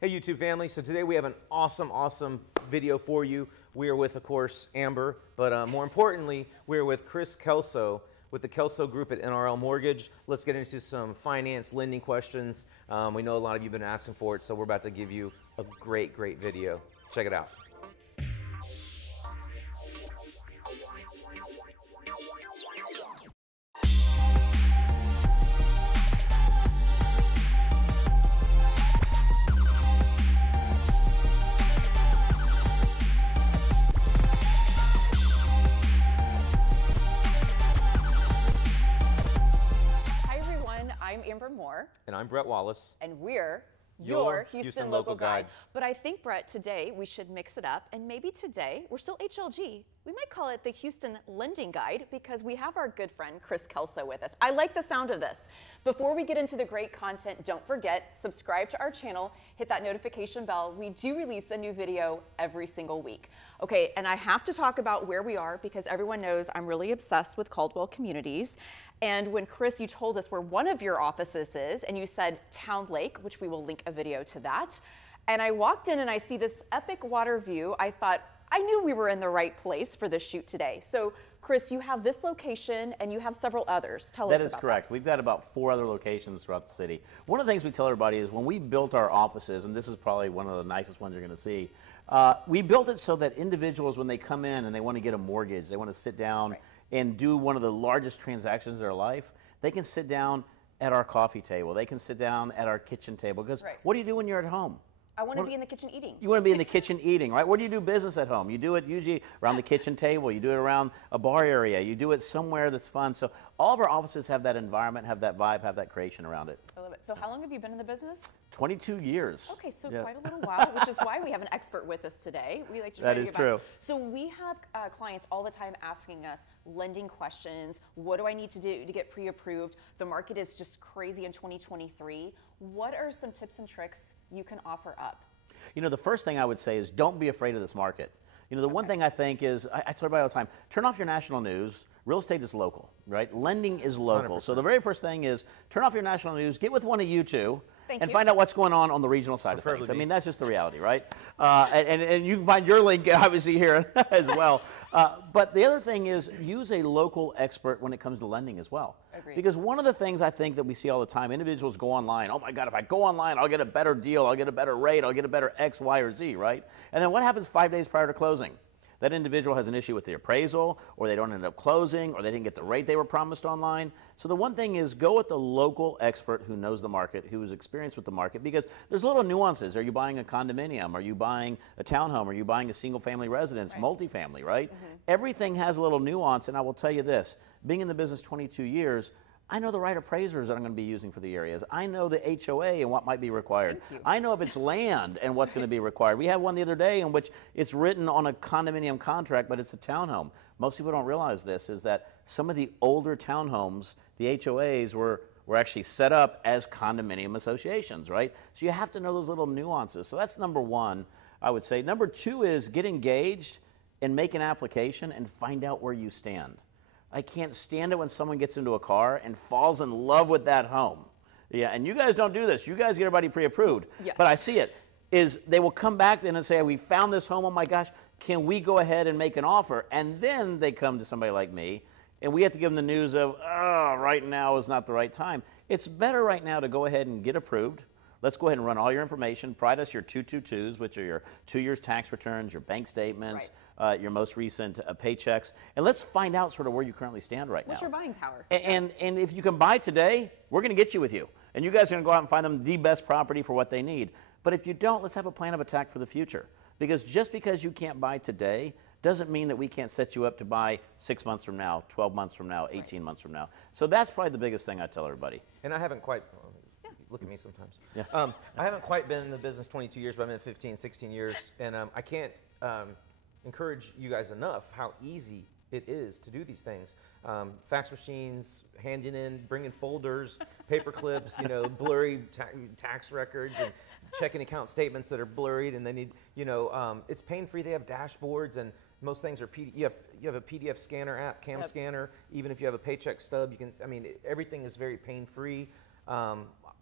Hey YouTube family, so today we have an awesome video for you. We are with, of course, Amber, but more importantly, we're with Kris Kelso with the Kelso Group at NRL Mortgage. Let's get into some finance lending questions. We know a lot of you have been asking for it, so we're about to give you a great video. Check it out. I'm Amber Moore. And I'm Bret Wallace. And we're your Houston Local Guide. But I think, Bret, today we should mix it up. And maybe today, we're still HLG. We might call it the Houston Lending Guide because we have our good friend Kris Kelso with us. I like the sound of this. Before we get into the great content, don't forget, subscribe to our channel, hit that notification bell. We do release a new video every single week. Okay, and I have to talk about where we are because everyone knows I'm really obsessed with Caldwell Communities. And when Kris, you told us where one of your offices is, and you said Town Lake, which we will link a video to that. And I walked in and I see this epic water view. I thought, I knew we were in the right place for this shoot today. So Kris, you have this location and you have several others. Tell us about that. That is correct. We've got about 4 other locations throughout the city. One of the things we tell everybody is when we built our offices, and this is probably one of the nicest ones you're going to see, we built it so that individuals, when they come in and they want to get a mortgage, they want to sit down and do one of the largest transactions of their life, they can sit down at our coffee table. They can sit down at our kitchen table. Because what do you do when you're at home? I want to be in the kitchen eating. You want to be in the kitchen eating, right? Where do you do business at home? You do it usually around the kitchen table. You do it around a bar area. You do it somewhere that's fun. So all of our offices have that environment, have that vibe, have that creation around it. I love it. So how long have you been in the business? 22 years. Okay, so quite a little while, which is why we have an expert with us today. We like to that is true. So we have clients all the time asking us lending questions. What do I need to do to get pre-approved? The market is just crazy in 2023. What are some tips and tricks you can offer up? You know, the first thing I would say is don't be afraid of this market. You know, the one thing I think is, I tell everybody all the time, turn off your national news. Real estate is local, right? Lending is local. 100%. So the very first thing is turn off your national news, get with one of you two, and find out what's going on the regional side of things. I mean, that's just the reality, right? And you can find your link, obviously, here as well. But the other thing is use a local expert when it comes to lending as well. Agreed. Because one of the things I think that we see all the time, individuals go online, oh my God, if I go online, I'll get a better deal, I'll get a better rate, I'll get a better X, Y, or Z, right? And then what happens 5 days prior to closing? That individual has an issue with the appraisal, or they don't end up closing, or they didn't get the rate they were promised online. So the one thing is go with the local expert who knows the market, who is experienced with the market, because there's little nuances. Are you buying a condominium? Are you buying a townhome? Are you buying a single family residence, multifamily, right? Everything has a little nuance, and I will tell you this, being in the business 22 years, I know the right appraisers that I'm going to be using for the areas. I know the HOA and what might be required. I know if it's land and what's going to be required. We had one the other day in which it's written on a condominium contract, but it's a townhome. Most people don't realize this, is that some of the older townhomes, the HOAs were actually set up as condominium associations, right? So you have to know those little nuances. So that's number one, I would say. Number two is get engaged and make an application and find out where you stand. I can't stand it when someone gets into a car and falls in love with that home. Yeah, and you guys don't do this. You guys get everybody pre-approved. Yes. But I see it, is they will come back then and say, we found this home, oh my gosh, can we go ahead and make an offer? And then they come to somebody like me, and we have to give them the news of, oh, right now is not the right time. It's better right now to go ahead and get approved. Let's go ahead and run all your information. Provide us your 222s, which are your 2 years tax returns, your bank statements, your most recent paychecks. And let's find out sort of where you currently stand right now. What's your buying power? And if you can buy today, we're going to get you with you. And you guys are going to go out and find them the best property for what they need. But if you don't, let's have a plan of attack for the future. Because just because you can't buy today doesn't mean that we can't set you up to buy 6 months from now, 12 months from now, 18 months from now. So that's probably the biggest thing I tell everybody. And I haven't quite... Look at me sometimes. Yeah. I haven't quite been in the business 22 years, but I've been 15, 16 years. And I can't encourage you guys enough how easy it is to do these things. Fax machines, handing in, bringing folders, paper clips, you know, blurry tax records and checking account statements that are blurred, and they need, you know, it's pain-free. They have dashboards, and most things are you have a PDF scanner app, cam scanner. Even if you have a paycheck stub, you can. I mean, everything is very pain-free.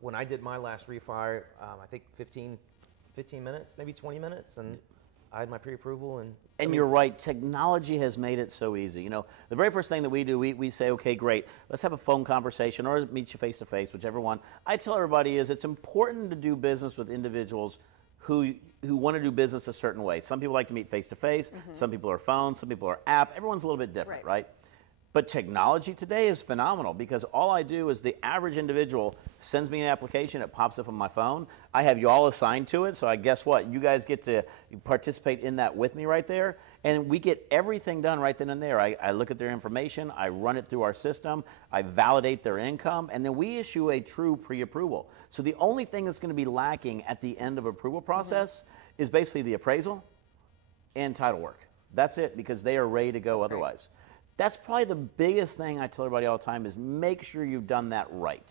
When I did my last refi, I think 15 15 minutes, maybe 20 minutes, and I had my pre-approval. And you're right, technology has made it so easy. You know, the very first thing that we do, we say, okay, great, let's have a phone conversation or meet you face to face, whichever one. I tell everybody is it's important to do business with individuals who want to do business a certain way. Some people like to meet face to face, some people are phone, some people are app. Everyone's a little bit different, right? But technology today is phenomenal because all I do is the average individual sends me an application, it pops up on my phone. I have you all assigned to it, so I guess what? You guys get to participate in that with me right there, and we get everything done right then and there. I look at their information, I run it through our system, I validate their income, and then we issue a true pre-approval. So the only thing that's going to be lacking at the end of approval process is basically the appraisal and title work. That's it, because they are ready to go otherwise. That's probably the biggest thing I tell everybody all the time is make sure you've done that right.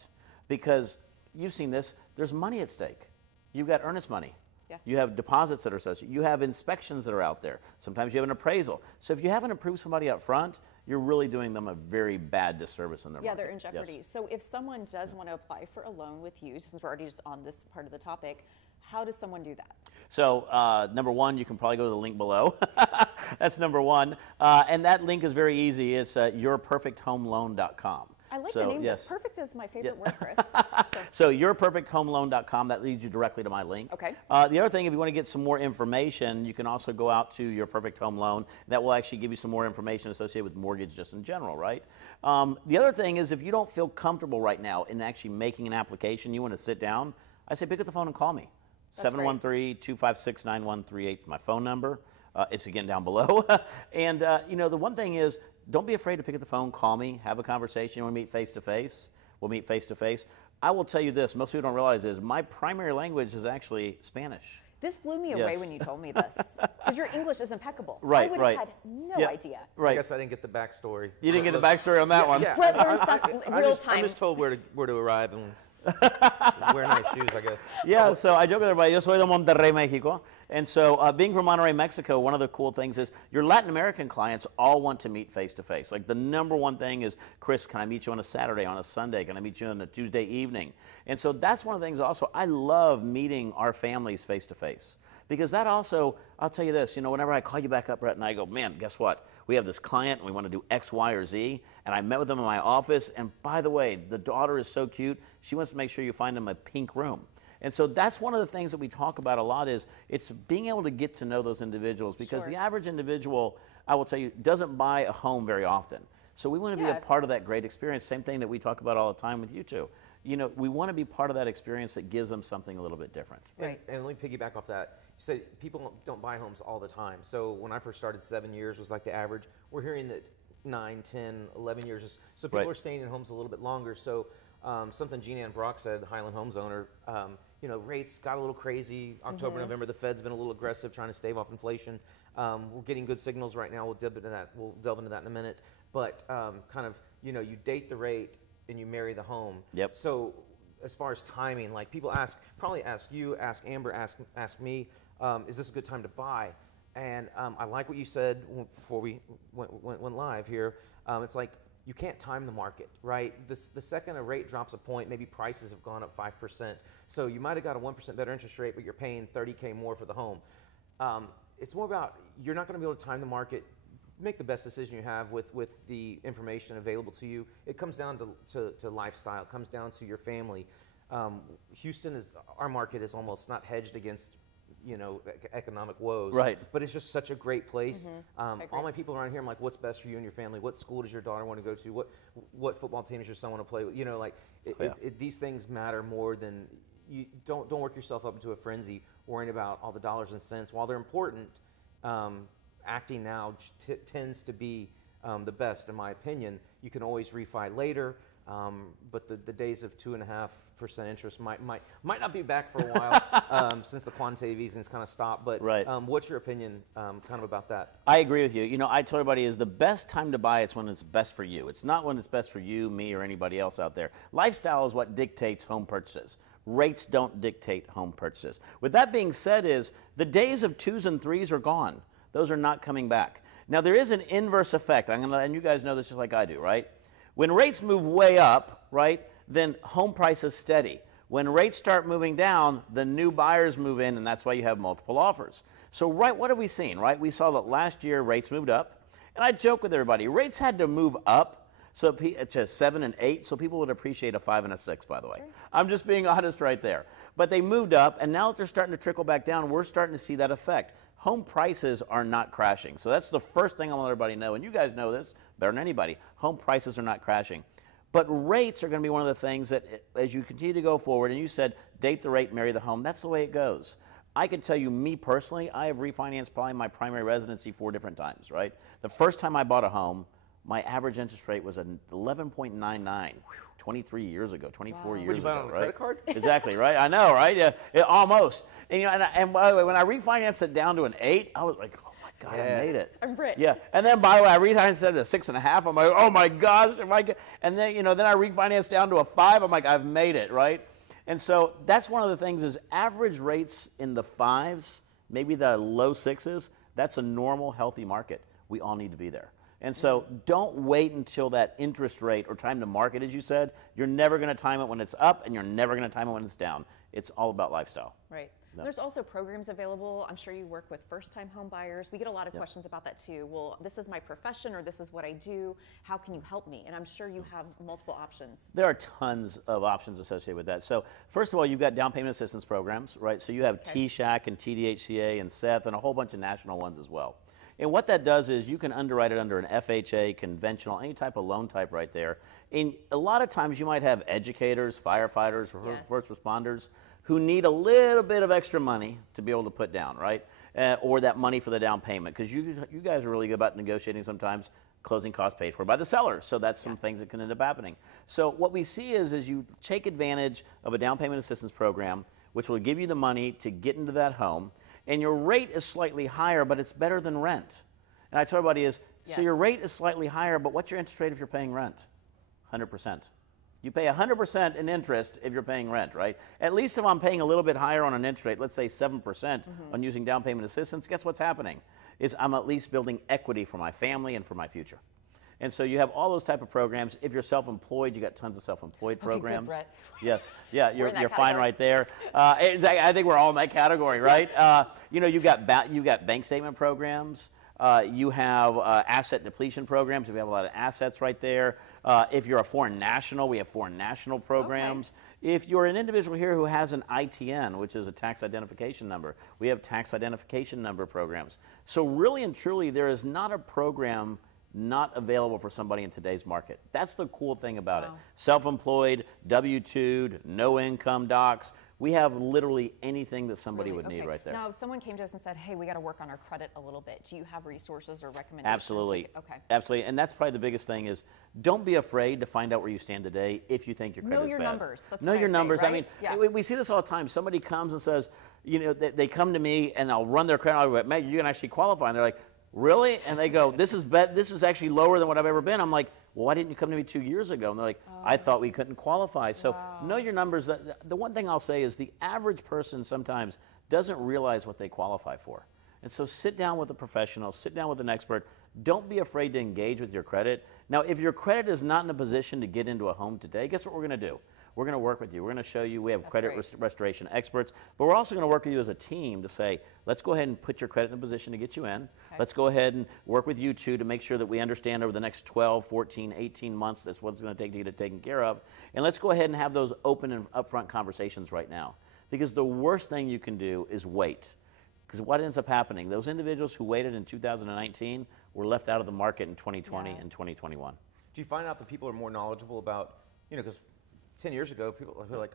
Because you've seen this, there's money at stake. You've got earnest money. Yeah. You have deposits that are associated. You have inspections that are out there. Sometimes you have an appraisal. So if you haven't approved somebody up front, you're really doing them a very bad disservice in their market. They're in jeopardy. Yes. So if someone does want to apply for a loan with you, since we're already just on this part of the topic, how does someone do that? So number one, you can probably go to the link below. That's number one. And that link is very easy. It's yourperfecthomeloan.com. I like the name. Yes. Perfect is my favorite word, Kris. So yourperfecthomeloan.com, that leads you directly to my link. Okay. The other thing, if you want to get some more information, you can also go out to Your Perfect Home Loan. That will actually give you some more information associated with mortgage just in general, right? The other thing is if you don't feel comfortable right now in actually making an application, you want to sit down, I say pick up the phone and call me. 713-256-9138 is my phone number. It's again down below. And you know, the one thing is, don't be afraid to pick up the phone, call me, have a conversation. You want to meet face to face? We'll meet face to face. I will tell you this, most people don't realize is my primary language is actually Spanish. This blew me away when you told me this, because your English is impeccable. Right, I would have had no idea. Right. I guess I didn't get the backstory. You didn't get the backstory on that one? Yeah. Bret learned stuff real time. I'm just told where to arrive and wear nice shoes, I guess. Yeah, so I joke with everybody, yo soy de Monterrey, Mexico. And so being from Monterrey, Mexico, one of the cool things is your Latin American clients all want to meet face to face. Like the number one thing is, Kris, can I meet you on a Saturday, on a Sunday? Can I meet you on a Tuesday evening? And so that's one of the things also, I love meeting our families face to face. Because that also, I'll tell you this, you know, whenever I call you back up, Bret, and I go, man, guess what? We have this client and we want to do X, Y, or Z. And I met with them in my office. And by the way, the daughter is so cute. She wants to make sure you find them a pink room. And so that's one of the things that we talk about a lot is it's being able to get to know those individuals because the average individual, I will tell you, doesn't buy a home very often. So we want to be a part of that great experience. Same thing that we talk about all the time with you two. You know, we want to be part of that experience that gives them something a little bit different. Right. And let me piggyback off that. You say people don't buy homes all the time. So when I first started, 7 years was like the average. We're hearing that 9, 10, 11 years. So people are staying in homes a little bit longer. So something Jean Ann Brock said, the Highland Homes owner, you know, rates got a little crazy. October, November, the Fed's been a little aggressive trying to stave off inflation. We're getting good signals right now. We'll delve into that in a minute. But kind of, you know, you date the rate and you marry the home. Yep. So as far as timing, like people probably ask you, ask Amber, ask me, is this a good time to buy? And I like what you said before we went live here. It's like you can't time the market, right? The second a rate drops a point, maybe prices have gone up 5%. So you might have got a 1% better interest rate, but you're paying $30K more for the home. It's more about you're not going to be able to time the market. Make the best decision you have with the information available to you. It comes down to lifestyle. It comes down to your family. Houston our market is almost not hedged against, you know, economic woes. Right. But it's just such a great place. All my people around here, I'm like, what's best for you and your family? What school does your daughter want to go to? What football team does your son want to play with? You know, like these things matter more than you. Don't work yourself up into a frenzy worrying about all the dollars and cents. While they're important, acting now tends to be the best, in my opinion. You can always refi later, but the days of 2.5% interest might not be back for a while since the quantitative easing's kind of stopped. But what's your opinion kind of about that? I agree with you. You know, I tell everybody is the best time to buy it's when it's best for you. It's not when it's best for you, me, or anybody else out there. Lifestyle is what dictates home purchases. Rates don't dictate home purchases. With that being said is the days of 2s and 3s are gone. Those are not coming back. Now, there is an inverse effect, and you guys know this just like I do, right? When rates move way up, right, then home price is steady. When rates start moving down, the new buyers move in, and that's why you have multiple offers. So, right, what have we seen, right? We saw that last year rates moved up, and I joke with everybody, rates had to move up to 7 and 8, so people would appreciate a 5 and a 6, by the way. Sure. I'm just being honest right there. But they moved up, and now that they're starting to trickle back down, we're starting to see that effect. Home prices are not crashing. So that's the first thing I want everybody to know, and you guys know this better than anybody. Home prices are not crashing. But rates are going to be one of the things that, as you continue to go forward, and you said, date the rate, marry the home, that's the way it goes. I can tell you, me personally, I have refinanced probably my primary residency 4 different times, right? The first time I bought a home, my average interest rate was an 11.99, 23 years ago, 24 years ago. Would you buy it on a credit card? Exactly, right? I know, right? Yeah, almost. And, you know, and by the way, when I refinanced it down to an 8, I was like, oh my God, I made it. I'm rich. Yeah, and then by the way, I refinanced it to 6.5. I'm like, oh my gosh, if I get, and then, you know, then I refinanced down to a 5. I'm like, I've made it, right? And so that's one of the things is average rates in the 5s, maybe the low 6s, that's a normal, healthy market. We all need to be there. And so don't wait until that interest rate or time to market, as you said. You're never going to time it when it's up, and you're never going to time it when it's down. It's all about lifestyle. Right. No. There's also programs available. I'm sure you work with first-time home buyers. We get a lot of questions about that too. Well, this is my profession, or this is what I do. How can you help me? And I'm sure you have multiple options. There are tons of options associated with that. So first of all, you've got down payment assistance programs, right? So you have TSHAC and TDHCA and SETH and a whole bunch of national ones as well. And what that does is you can underwrite it under an FHA, conventional, any type of loan type right there. And a lot of times you might have educators, firefighters, or first responders who need a little bit of extra money to be able to put down, right? Or that money for the down payment. Because you guys are really good about negotiating sometimes. Closing costs paid for by the seller. So that's some things that can end up happening. So what we see is you take advantage of a down payment assistance program, which will give you the money to get into that home. And your rate is slightly higher, but it's better than rent. And I tell everybody is, so your rate is slightly higher, but what's your interest rate if you're paying rent? 100%. You pay 100% in interest if you're paying rent, right? At least if I'm paying a little bit higher on an interest rate, let's say 7% on using down payment assistance, guess what's happening? Is I'm at least building equity for my family and for my future. And so you have all those type of programs. If you're self-employed, you got tons of self-employed programs. Good, Bret. Yes, yeah, you're fine category. right there. I think we're all in that category, right? You know, you've got bank statement programs. You have asset depletion programs. We have a lot of assets right there. If you're a foreign national, we have foreign national programs. Okay. If you're an individual here who has an ITN, which is a tax identification number, we have tax identification number programs. So really and truly, there is not a program not available for somebody in today's market. That's the cool thing about it. Self-employed, W-2'd, no income docs. We have literally anything that somebody would need right there. Now, if someone came to us and said, hey, we got to work on our credit a little bit, do you have resources or recommendations? Absolutely. Okay. Absolutely. And that's probably the biggest thing is don't be afraid to find out where you stand today if you think your credit is bad. Know your numbers. That's know what your I numbers. say, I right? mean, we see this all the time. Somebody comes and says, you know, they come to me and I'll run their credit. I'll go, man, you can actually qualify. And they're like, really? And they go, this is actually lower than what I've ever been. I'm like, well, why didn't you come to me 2 years ago? And they're like, I thought we couldn't qualify. So know your numbers. The one thing I'll say is the average person sometimes doesn't realize what they qualify for. And so sit down with a professional, sit down with an expert. Don't be afraid to engage with your credit. Now, if your credit is not in a position to get into a home today, guess what we're going to do? We're going to work with you. We're going to show you we have credit restoration experts, but we're also going to work with you as a team to say, let's go ahead and put your credit in a position to get you in. Okay. Let's go ahead and work with you two to make sure that we understand over the next 12, 14, 18 months that's what it's going to take to get it taken care of. And let's go ahead and have those open and upfront conversations right now. Because the worst thing you can do is wait. Because what ends up happening, those individuals who waited in 2019 were left out of the market in 2020 and 2021. Do you find out that people are more knowledgeable about, you know, because 10 years ago, people were like,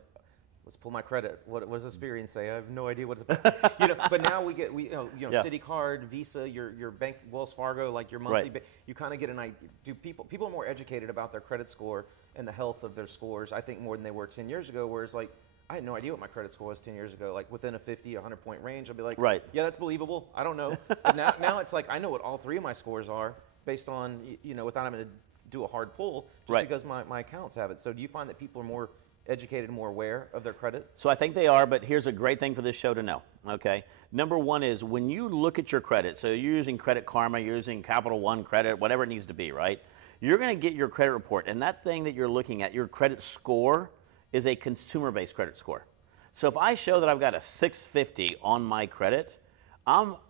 let's pull my credit. What does Experian say? I have no idea what it's about. You know, but now we get, you know, Citi Card, Visa, your bank, Wells Fargo, like your monthly, you kind of get an idea. People are more educated about their credit score and the health of their scores, I think, more than they were 10 years ago, whereas like, I had no idea what my credit score was 10 years ago. Like within a 50, 100-point range, I'd be like, yeah, that's believable. I don't know. But now it's like, I know what all 3 of my scores are based on, you know, without having to do a hard pull, just because my accounts have it. So do you find that people are more educated, more aware of their credit? So I think they are, but here's a great thing for this show to know, okay? Number one is when you look at your credit, so you're using Credit Karma, you're using Capital One credit, whatever it needs to be, right? You're going to get your credit report, and that thing that you're looking at, your credit score, is a consumer-based credit score. So if I show that I've got a 650 on my credit,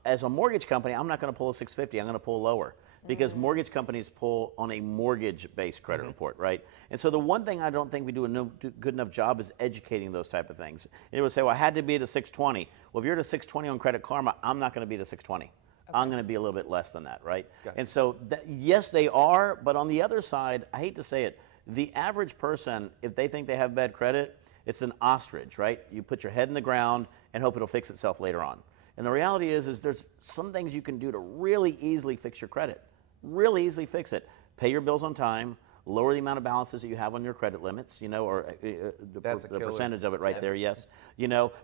as a mortgage company, I'm not going to pull a 650. I'm going to pull lower because mortgage companies pull on a mortgage-based credit report, right? And so the one thing I don't think we do a good enough job is educating those type of things. And it would say, well, I had to be at a 620. Well, if you're at a 620 on Credit Karma, I'm not going to be at a 620. Okay. I'm going to be a little bit less than that, right? Gotcha. And so, yes, they are, but on the other side, I hate to say it, the average person, if they think they have bad credit, it's an ostrich, right? You put your head in the ground and hope it'll fix itself later on. And the reality is there's some things you can do to really easily fix your credit. Really easily fix it. Pay your bills on time, lower the amount of balances that you have on your credit limits, or the percentage of it right there, yes.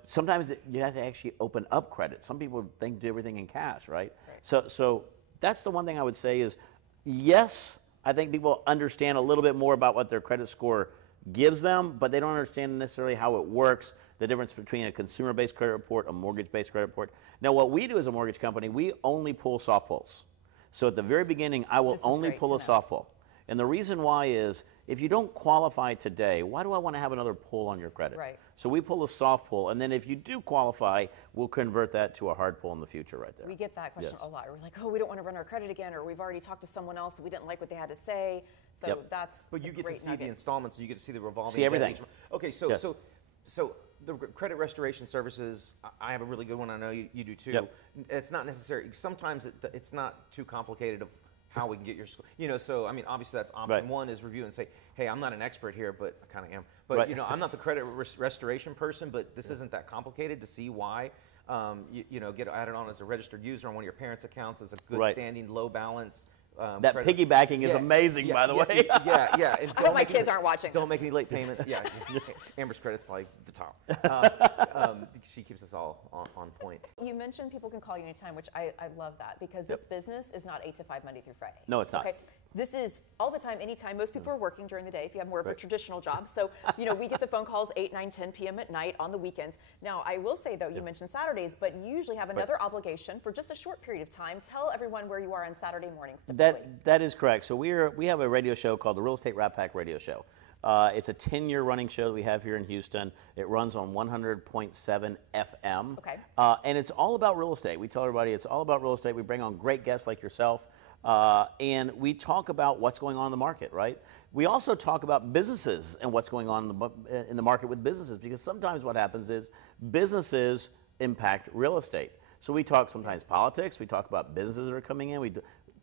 Sometimes you have to actually open up credit. Some people think do everything in cash, right? So that's the one thing I would say is, yes, I think people understand a little bit more about what their credit score gives them, but they don't understand necessarily how it works, the difference between a consumer-based credit report, a mortgage-based credit report. Now, what we do as a mortgage company, we only pull soft pulls. So at the very beginning, I will only pull a soft pull. And the reason why is, if you don't qualify today, why do I want to have another pull on your credit? Right. So we pull a soft pull, and then if you do qualify, we'll convert that to a hard pull in the future right there. We get that question a lot. We're like, oh, we don't want to run our credit again, or we've already talked to someone else and we didn't like what they had to say. So that's But you get to see the installments, you get to see the revolving. See everything. Okay, so the credit restoration services, I have a really good one. I know you do too. Yep. It's not necessary. Sometimes it's not too complicated of how we can get your score. So I mean, obviously that's option one is review and say, hey, I'm not an expert here, but I kind of am. But I'm not the credit restoration person, but this isn't that complicated to see why. Get added on as a registered user on one of your parents' accounts as a good standing low balance. That piggybacking is amazing, by the way. And I hope my kids aren't watching. Don't make any late payments. Amber's credit's probably the top. She keeps us all on point. You mentioned people can call you anytime, which I love that, because this business is not 8 to 5 Monday through Friday. No, it's not. Okay. This is all the time, anytime. Most people are working during the day if you have more of a traditional job. So, we get the phone calls 8, 9, 10 p.m. at night on the weekends. Now, I will say, though, you mentioned Saturdays, but you usually have another obligation for just a short period of time. Tell everyone where you are on Saturday mornings. That is correct. So we have a radio show called the Real Estate Rat Pack Radio Show. It's a 10-year running show that we have here in Houston. It runs on 100.7 FM. Okay. And it's all about real estate. We tell everybody it's all about real estate. We bring on great guests like yourself. And we talk about what's going on in the market, right? We also talk about businesses and what's going on in the market with businesses, because sometimes what happens is businesses impact real estate. So we talk sometimes politics. We talk about businesses that are coming in. We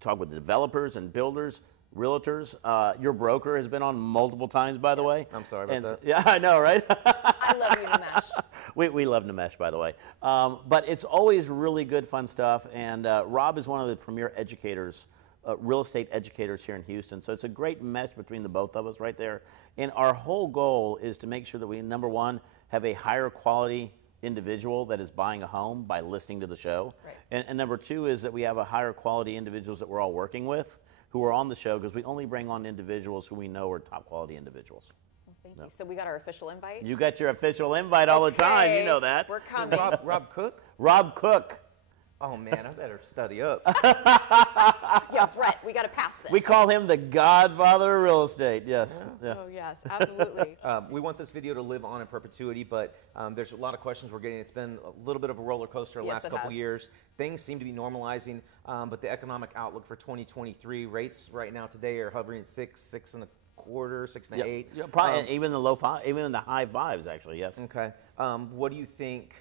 talk with developers and builders, realtors. Your broker has been on multiple times, by the way. I'm sorry about that. Yeah, I know, right? I love you, Nimesh. We love Nimesh, by the way. But it's always really good, fun stuff. And Rob is one of the premier educators, real estate educators here in Houston. So it's a great mesh between the both of us right there. And our whole goal is to make sure that we, number one, have a higher quality individual that is buying a home by listening to the show. Right. And number two is that we have a higher quality individuals that we're all working with who are on the show, because we only bring on individuals who we know are top quality individuals. Well, thank you. So we got our official invite? You got your official invite all the time. You know that. We're coming. Rob Cook? Rob Cook. Oh, man, I better study up. Yeah, Bret, we got to pass this. We call him the godfather of real estate, yes. Yeah. Oh, yes, absolutely. We want this video to live on in perpetuity, but there's a lot of questions we're getting. It's been a little bit of a roller coaster the last couple years. Things seem to be normalizing, but the economic outlook for 2023, rates right now today are hovering at 6.25, 6.8. Yeah, probably even the low five, even in the high fives, actually, yes. Okay. What do you think?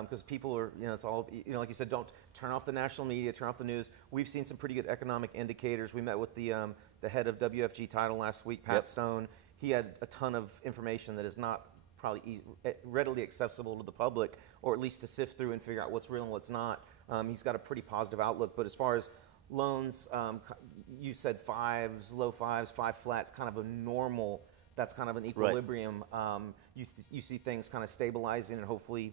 Because people are, it's all, like you said, don't turn off the national media, turn off the news. We've seen some pretty good economic indicators. We met with the head of WFG Title last week, Pat Stone. He had a ton of information that is not probably readily accessible to the public, or at least to sift through and figure out what's real and what's not. He's got a pretty positive outlook. But as far as loans, you said fives, low fives, 5 flats, kind of a normal, that's kind of an equilibrium. Right. You see things kind of stabilizing and hopefully.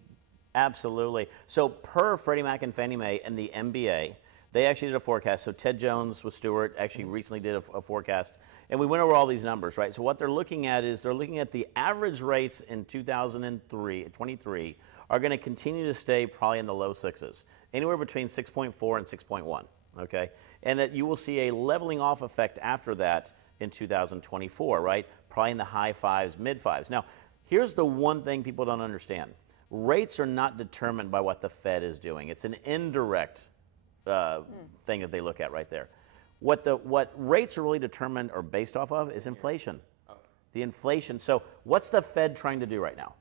Absolutely. So per Freddie Mac and Fannie Mae and the MBA, they actually did a forecast. So Ted Jones with Stewart actually recently did a forecast. And we went over all these numbers, right? So what they're looking at is they're looking at the average rates in 2023 are going to continue to stay probably in the low sixes, anywhere between 6.4 and 6.1, okay? And that you will see a leveling off effect after that in 2024, right? Probably in the high fives, mid fives. Now, Here's the one thing people don't understand. Rates are not determined by what the Fed is doing. It's an indirect thing that they look at right there. What rates are really determined or based off of is inflation. The inflation. So what's the Fed trying to do right now?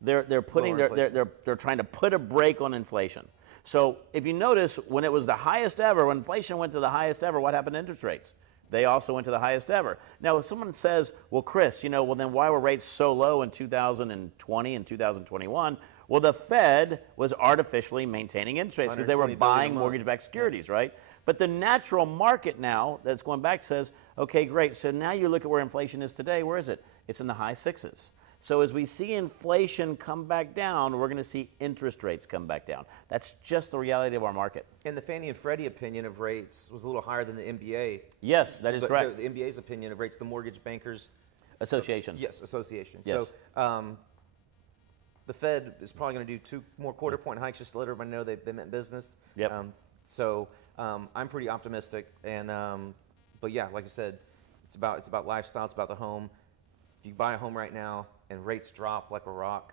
They're trying to put a brake on inflation. So if you notice, when it was the highest ever, when inflation went to the highest ever, what happened to interest rates? They also went to the highest ever. Now, if someone says, well, Kris, well, then why were rates so low in 2020 and 2021? Well, the Fed was artificially maintaining interest rates because they were buying mortgage-backed securities, right? But the natural market now that's going back says, okay, great. So now you look at where inflation is today. Where is it? It's in the high 6s. So as we see inflation come back down, we're going to see interest rates come back down. That's just the reality of our market. And the Fannie and Freddie opinion of rates was a little higher than the MBA. Yes, that is correct. The MBA's opinion of rates, the Mortgage Bankers Association. Yes, association. Yes. So the Fed is probably going to do 2 more quarter-point hikes just to let everybody know they meant business. Yep. I'm pretty optimistic. And but yeah, like I said, it's about lifestyle. It's about the home. If you buy a home right now and rates drop like a rock,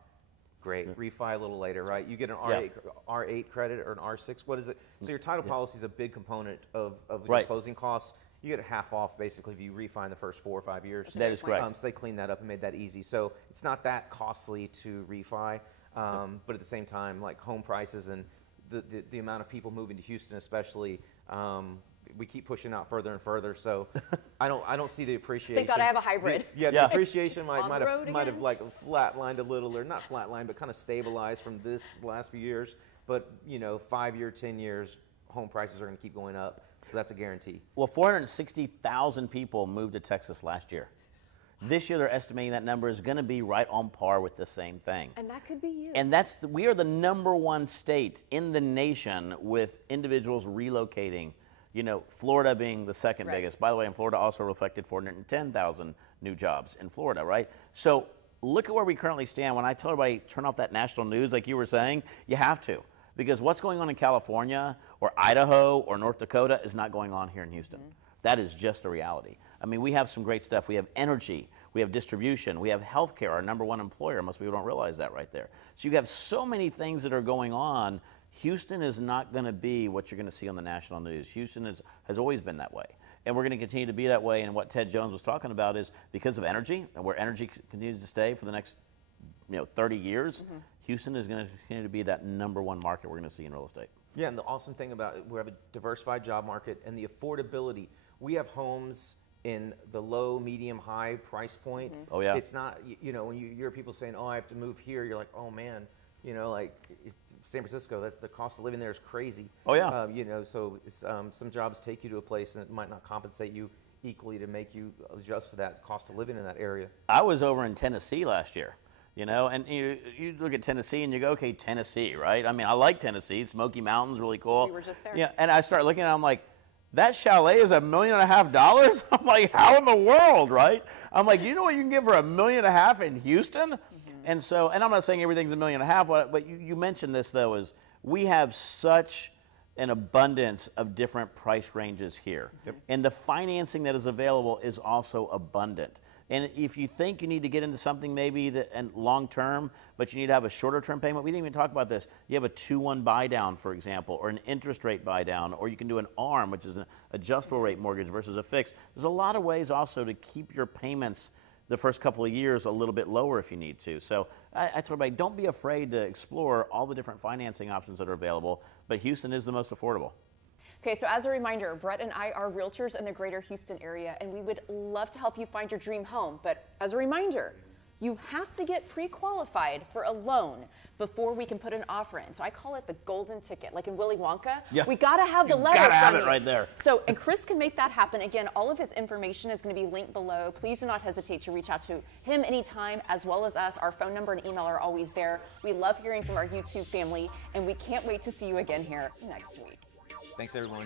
great. Refi a little later, right? You get an R8 credit or an R6. What is it? So your title policy is a big component of your closing costs. You get it half off basically if you refi in the first 4 or 5 years. That is correct. So they cleaned that up and made that easy. So it's not that costly to refi, but at the same time, like home prices and the amount of people moving to Houston, especially. We keep pushing out further and further, so I don't see the appreciation. Thank God I have a hybrid. The appreciation might have like flatlined a little, or not flatlined, but kind of stabilized from this last few years. But 5 year, 10 years, home prices are going to keep going up, so that's a guarantee. Well, 460,000 people moved to Texas last year. This year, they're estimating that number is going to be right on par with the same thing. And that could be you. And we are the #1 state in the nation with individuals relocating. Florida being the second biggest. By the way, in Florida also reflected 410,000 new jobs in Florida, right? So look at where we currently stand. When I tell everybody turn off that national news, like you were saying, you have to. Because what's going on in California or Idaho or North Dakota is not going on here in Houston. That is just the reality. I mean, we have some great stuff. We have energy, we have distribution, we have healthcare, our #1 employer. Most people don't realize that right there. So you have so many things that are going on. Houston is not going to be what you're going to see on the national news. Houston has always been that way. And we're going to continue to be that way. And what Ted Jones was talking about is because of energy, and where energy continues to stay for the next 30 years, Houston is going to continue to be that #1 market we're going to see in real estate. Yeah, and the awesome thing about it, we have a diversified job market and the affordability. We have homes in the low, medium, high price point. Oh, yeah. It's not, when you hear people saying, oh, I have to move here, you're like, oh, man. Like San Francisco, the cost of living there is crazy. Oh, yeah. So some jobs take you to a place and it might not compensate you equally to make you adjust to that cost of living in that area. I was over in Tennessee last year, and you look at Tennessee and you go, okay, Tennessee, right? I mean, I like Tennessee. Smoky Mountains, really cool. We were just there. Yeah, and I start looking at it, I'm like, that chalet is $1.5 million? I'm like, how in the world, right? I'm like, you know what you can get for $1.5 million in Houston? And so, and I'm not saying everything's $1.5 million, but you mentioned this though, is we have such an abundance of different price ranges here. Yep. And the financing that is available is also abundant. And if you think you need to get into something maybe and long term, but you need to have a shorter term payment, we didn't even talk about this. You have a 2-1 buy down, for example, or an interest rate buy down, or you can do an ARM, which is an adjustable rate mortgage versus a fixed. There's a lot of ways also to keep your payments the first couple of years a little bit lower if you need to. So I told everybody, don't be afraid to explore all the different financing options that are available, but Houston is the most affordable. Okay, so as a reminder, Bret and I are realtors in the greater Houston area, and we would love to help you find your dream home. But as a reminder, you have to get pre-qualified for a loan before we can put an offer in. So I call it the golden ticket, like in Willy Wonka. Yeah. We gotta have the letter. Gotta have from it right there. So, and Kris can make that happen. Again, all of his information is gonna be linked below. Please do not hesitate to reach out to him anytime, as well as us. Our phone number and email are always there. We love hearing from our YouTube family, and we can't wait to see you again here next week. Thanks, everyone.